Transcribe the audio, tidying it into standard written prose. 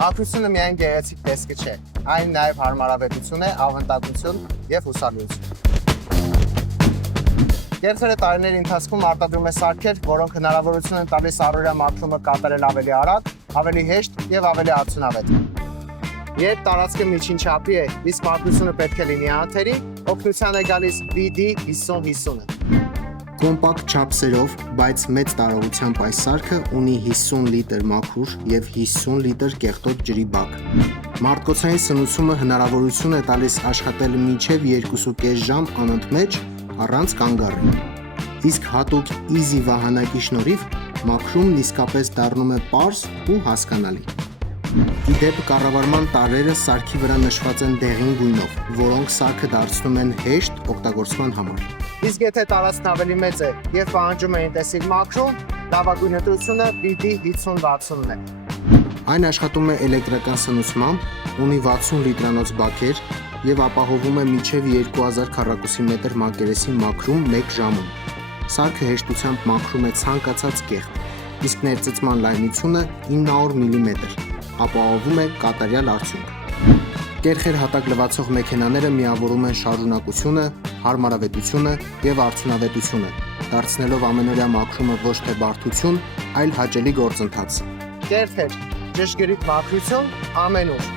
Մաքրությունը միայն գեղեցիկ տեսքը չէ, այն նաև հարմարավետություն է, ավանդակություն և հուսալիություն։ Կերտերը տարիների ընթացքում արտադրում է սարքեր, որոնք հնարավորություն են տալիս առօրյա մաքրումը կատարել ավելի արագ, ավելի հեշտ և ավելի արդյունավետ։ Երբ տարածքը միջին չափի է, իսկ մաքրությունը պետք է լինի անթերի, օգնության է գալիս BD5050-ը։ Կոմպակտ չափսերով, բայց մեծ տարողությամբ այս սարքը ունի 50 լիտր մաքուր և 50 լիտր կեղտոտ ջրի բակ։ Մարտկոցային սնուցումը հնարավորություն է տալիս աշխատել մինչև 2.5 ժամ անընդմեջ առանց կանգ առի։ Իսկ հատուկ EASY վահանակի շնորհիվ մաքրումն իսկապես դառնում է պարզ ու հասկանալի։ Ի դեպ, կառավարման տարրերը սարքի վրա նշված են դեղին գույնով, որոնք սարքը դարձնում են հեշտ օգտագործման համար։ Իսկ եթե տարածքն ավելի մեծ է և պահանջում է ինտենսիվ մաքրում, լավագույն ընտրությունը BD5060-ն է։ Այն աշխատում է էլեկտրական սնուցմամբ, ունի 60 լիտրանոց բաքեր և ապահովում է մինչև 2000 քառակուսի մակերեսի մաքրում 1 ժամում։ Սարքը հեշտությամբ մաքրում է ցանկացած կեղտ, իսկ ներծծման լայնությունը 900 մմ, ապահովում է կատարյալ արդյունք։ Կերխեր հատակ լվացող մեքենաները միավորում են շարունակությունը, հարմարավետությունը և արդյունավետությունը, դարձնելով ամենօրյա մաքրումը ոչ թե բարդություն, այլ հաճելի գործընթաց։ Կերխեր, ճշգրիտ մաքրություն ամենուր։